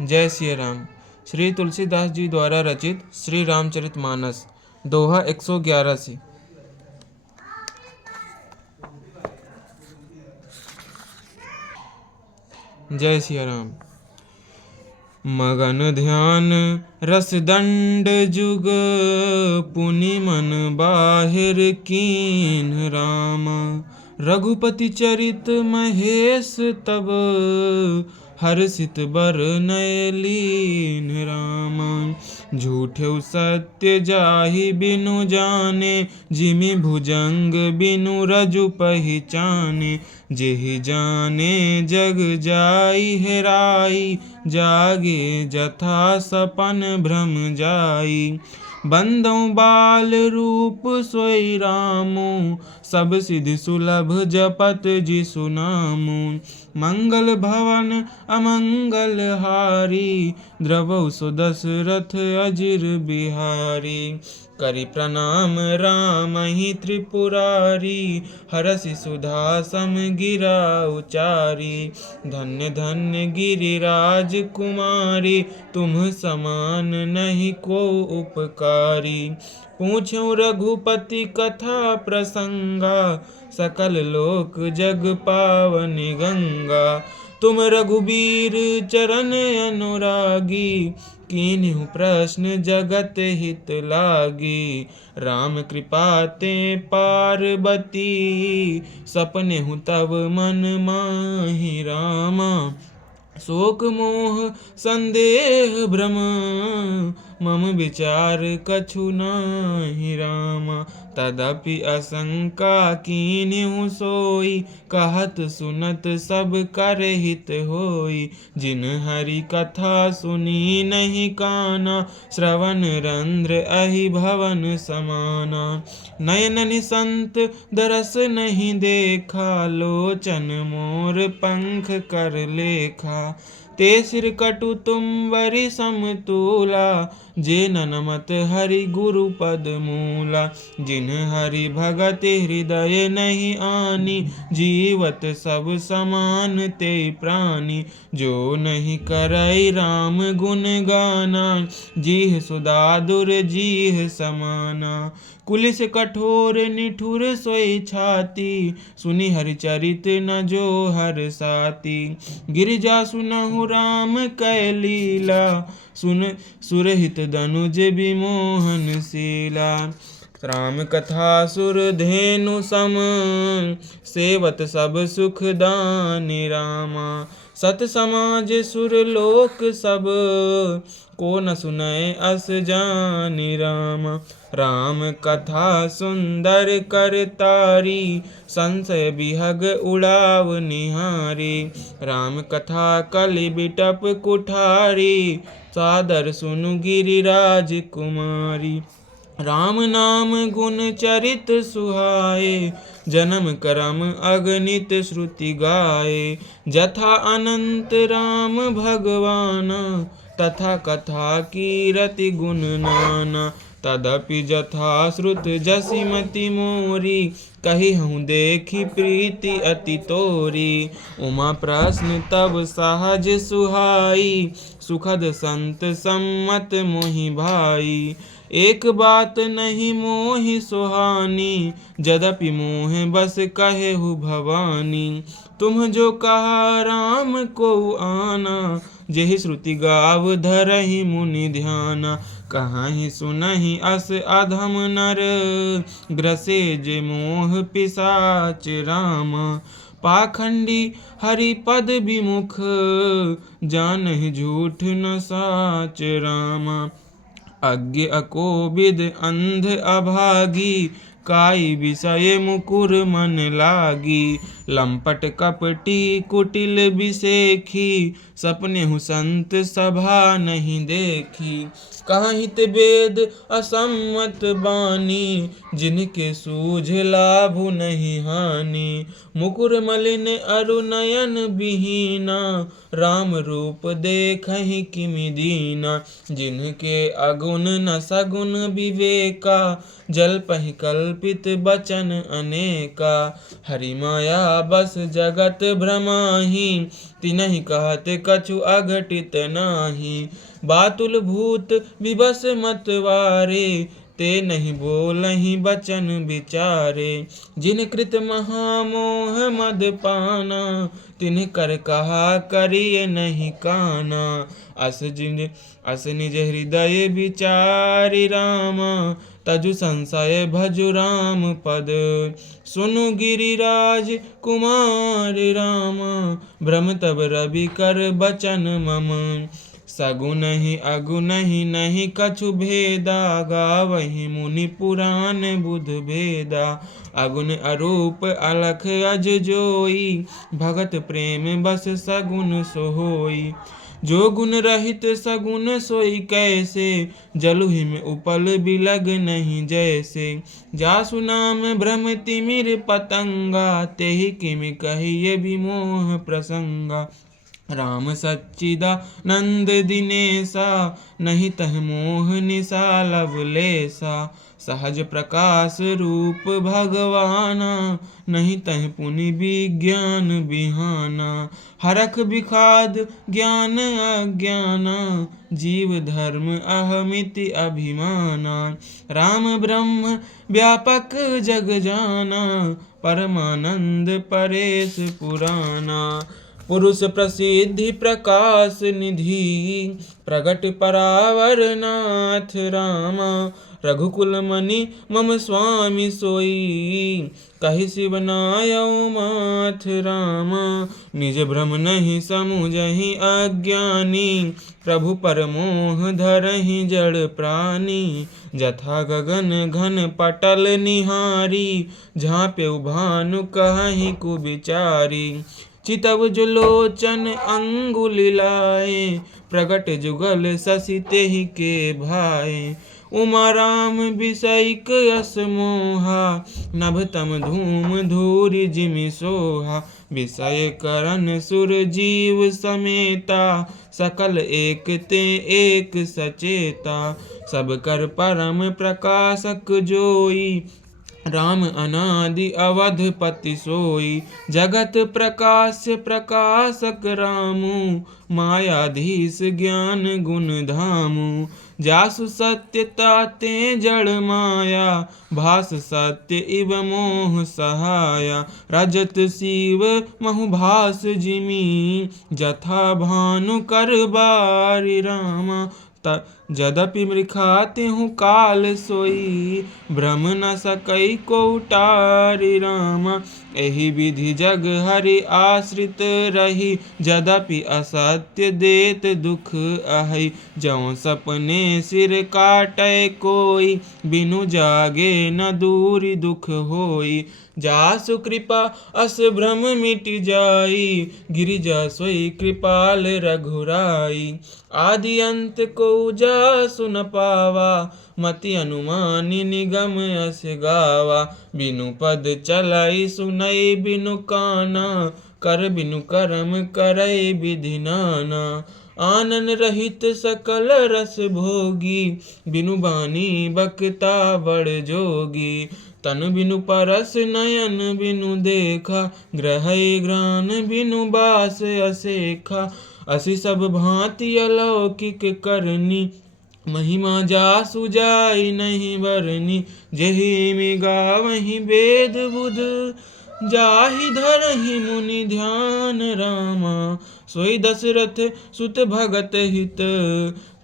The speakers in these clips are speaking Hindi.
जय सिया राम। श्री तुलसीदास जी द्वारा रचित श्री रामचरितमानस, दोहा 111 से। जय सिया राम। मगन ध्यान रस दंड जुग, पुनि मन बाहिर कीन राम। रघुपति चरित महेश तब, हर्षित बर नय लीन राम। झूठे सत्य जाहि बिनु जाने, जिमि भुजंग बिनु रजु पहिचाने। जेहि जाने जग जाई हेराई, जागे जथा सपन भ्रम जाई। बंदौ बाल रूप सोई रामु, सब सिद्धि सुलभ जपत जिसु नामु। मंगल भवन अमंगल हारी, द्रवहु सो दशरथ अजिर बिहारी। करि प्रणाम रामहि त्रिपुरारी, हरषि सुधा सम गिरा उचारी। धन्य धन्य गिरिराज कुमारी, तुम समान नहीं को उपकारी। पूछऊँ रघुपति कथा प्रसंगा, सकल लोक जग पावन गंगा। तुम रघुबीर चरण अनुरागी, कीन्हु प्रश्न जगत हित लागी। राम कृपा ते पार्वती, सपनेहु तब मन माहि रामा। शोक मोह संदेह भ्रम, मम विचार कछु नाहि रामा। तदपि आशंका कीन्हु सोई, कहत सुनत सब कर हित होई। जिन हरि कथा सुनी नहीं काना, श्रवण रंध्र अहि भवन समाना। नयन निसंत दरस नहीं देखा, लोचन मोर पंख कर लेखा। ते सिर कटु तुम वरि समतूला, जे नमत हरि गुरु पद मूला। जिन हरि भगत हृदय नहीं आनी, जीवत सब समान ते प्राणी। जो नहीं करई राम गुण गाना, जीह सुदादुर जीह समाना। कुलिस कठोर निठुर सोई छाती, सुनि हरिचरित न जो हर साती। गिरिजा सुनहु राम कै लीला, सुन सुरहित दनुज विमोहन शीला। राम कथा सुर धेनु सम, सेवत सब सुख दानि रामा। सत समाज सुर लोक सब, को न सुनय अस जानि रामा। राम कथा सुंदर कर तारी, संशय बिहग उड़ाव निहारी। राम कथा कलि बिटप कुठारी, सादर सुनु गिरिराज कुमारी। राम नाम गुण चरित सुहाए, जन्म करम अगणित श्रुति गाए। जथा अनंत राम भगवाना, तथा कथा कीरति गुण नाना। तदपि जथा श्रुत जसि मति मोरी, कहिहूँ देखि प्रीति अति तोरी। उमा प्रश्न तब सहज सुहाई, सुखद संत सम्मत मोहि भाई। एक बात नहीं मोहि सुहानी, यद्यपि मोह बस कहेहु भवानी। तुम जो कहा राम को आना, जेहि श्रुति गाव धरहि मुनि ध्याना। कहाहि सुनहि अस अधम नर, ग्रसे जे मोह पिशाच राम। पाखंडी हरि पद विमुख, जानहि झूठ न साच रामा। अज्ञ अकोविद अंध अभागी, काई विषय मुकुर मन लागी। लंपट कपटी कुटिल बिसेखी, सपनेहु संत सभा नहीं देखी। कहित वेद असम्मत बानी, जिनके सूझ लाभु नहीं हानि। मुकुर मलिन अरु नयन विहीना, राम रूप देखहि किमि दीना। जिनके अगुण न सगुन विवेका, जल्पहि कल्प कल्पित बचन अनेका। हरि माया बस जगत भ्रमाहि, तिन्हि कहत कछु अघटित नाही। बातुल भूत विवश मतवारे, ते नहीं बोलहि बचन विचारे। जिन कृत महामोह मद पाना, तिन्ह कर कहा करिए नहीं काना। अस निज हृदय विचारि रामा, तजु संशय भजु राम पद। सुनु गिरिराज कुमार रामा, भ्रम तब रवि कर बचन मम। सगुनहि अगुनहि नहीं कछु भेदा, गावहि मुनि पुराण बुध भेदा। अगुन अरूप अलख अज जोई, भगत प्रेम बस सगुन सोई। जो गुण रहित सगुन सोई कैसे, जलु हिम उपल बिलग नहीं जैसे। जासु नाम भ्रम तिमिर पतंगा, तेहि किमि कहिए विमोह प्रसंगा। राम सच्चिदानंद दिनेसा, नहीं तह मोह निसा लवलेसा। सहज प्रकाश रूप भगवाना, नहीं तह पुनि विज्ञान बिहाना। हरख बिखाद ज्ञान अज्ञाना, जीव धर्म अहमिति अभिमाना। राम ब्रह्म व्यापक जग जाना, परमानंद परेश पुराना। पुरुष प्रसिद्धि प्रकाश निधि, प्रगट परावर नाथ रामा। रघुकुल मणि मम स्वामी सोई, कहि शिव नायउ माथ रामा। निज भ्रम नहीं समुझहि अज्ञानी, प्रभु पर मोह धरहि जड़ प्राणी। जथा गगन घन पटल निहारी, झाँपेउ भानु कहहि कुबिचारी। चितव जो लोचन अंगुली लाए, प्रगट जुगल शशि तेहि के भाए। उमा राम बिसैक यस मोहा, नभ तम धूम धूरि जिमि सोहा। विषय करन सुर जीव समेता, सकल एक ते एक सचेता। सब कर परम प्रकाशक जोई, राम अनादि अवधपति सोई। जगत प्रकाश प्रकाशक रामु, मायाधीश ज्ञान गुण धामु। जासु सत्यता ते जड़ माया, भास सत्य इव मोह सहाया। रजत शिव महु भास जिमि, जथा भानु कर बारि रामा। जदपि मृखा तेहु काल सोई, भ्रम न सकई को टारि रामा। एहि विधि जग हरि आश्रित रही, जदपि असत्य देत दुख अहै। जौं सपने सिर काटै कोई, बिनु जागे न दूरि दुख होई। जासु कृपा अस भ्रम मिट जाई, गिरिजा सोई कृपाल रघुराई। आदि अंत को जासु न पावा, मति अनुमानि निगम अस गावा। बिनु पद चलाई सुनई बिनु काना, कर बिनु करम करई विधि नाना। आनन रहित सकल रस भोगी, बिनु बानी बक्ता बड़ जोगी। तन बिनु परस नयन बिनु देखा, ग्रहै ग्रान बिनु बास असेखा। असि सब भांति अलौकिक करनी, महिमा जासु जाई नहीं बरनी। जेहि मि गावहि वेद बुध, जाहि धरहि मुनि ध्यान रामा। सोई दशरथ सुत भगत हित,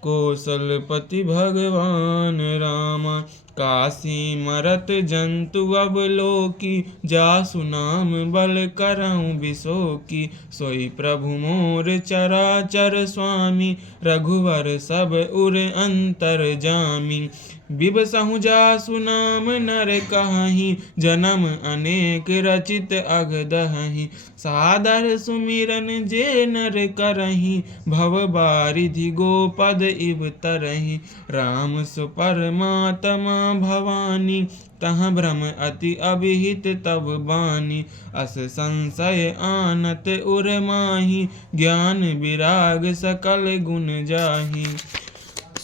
कौशलपति भगवान रामा। काशी मरत जंतु अवलोकी, जासु नाम बल करऊँ बिसोकी। सोई प्रभु मोर चराचर स्वामी, रघुवर सब उर अंतर जामी। बिबसहु जासु नाम नर कहहि, जन्म अनेक रचित अगदहहि। सादर सुमिरन जे नर करहि, भव बारिधि गोपद इव तरहि। राम सु परमात्मा भवानी, तहाँ भ्रम अति अभिहित तब बानी। अस संशय आनत उर माहि, ज्ञान विराग सकल गुण जाहि।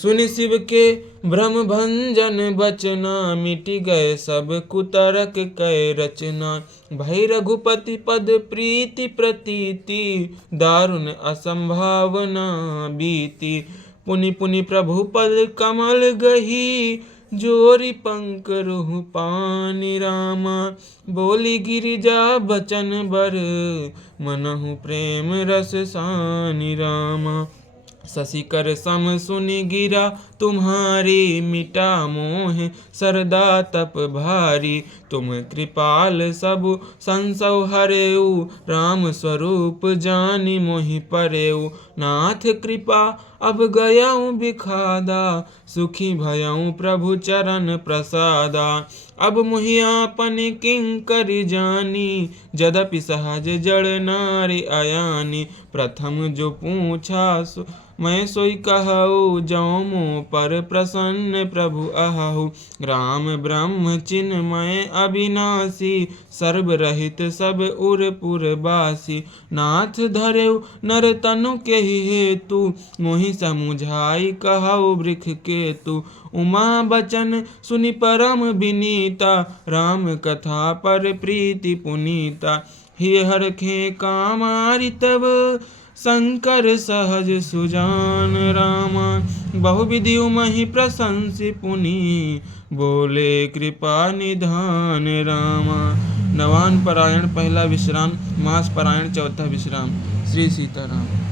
सुनि शिव के भ्रम भंजन बचना, मिट गए सब कुतरक कै रचना। भई रघुपति पद प्रीति प्रतीति, दारुण असंभावना बीती। पुनि पुनि प्रभु पद कमल गही, जोरि पंक रुहु पानि रामा। बोली गिरिजा बचन बर, मनहु प्रेम रस सानि रामा। शशिकर सम सुनि गिरा तुम्हारी, मिटा मोह सरदा तप भारी। तुम कृपाल सबु संसव हरेऊ, राम स्वरूप जानि मोहि परेऊ। नाथ कृपा अब गयाऊँ बिखादा, सुखी भयऊँ प्रभु चरण प्रसादा। अब मुहि आपन किंकरि जानी, यद्यपि सहज जड़ नारि अयानी। प्रथम जो पूछा मैं सोई कहूँ, जौं मों पर प्रसन्न प्रभु अहु। राम ब्रह्म चिन्मय अविनाशी, सर्वरहित सब उर पुर बासी। नाथ धरेउ नर तनु केहि हेतु, मोहि समुझाई कहु वृख केतु। उमा बचन सुनि परम बिनीता, राम कथा पर प्रीति पुनीता। हिय हरखे कामारि तब, शंकर सहज सुजान रामा। बहुविधि उमहि प्रशंसि पुनि, बोले कृपा निधान रामा। नवान पारायण पहला विश्राम, मास पारायण चौथा विश्राम। श्री सीताराम।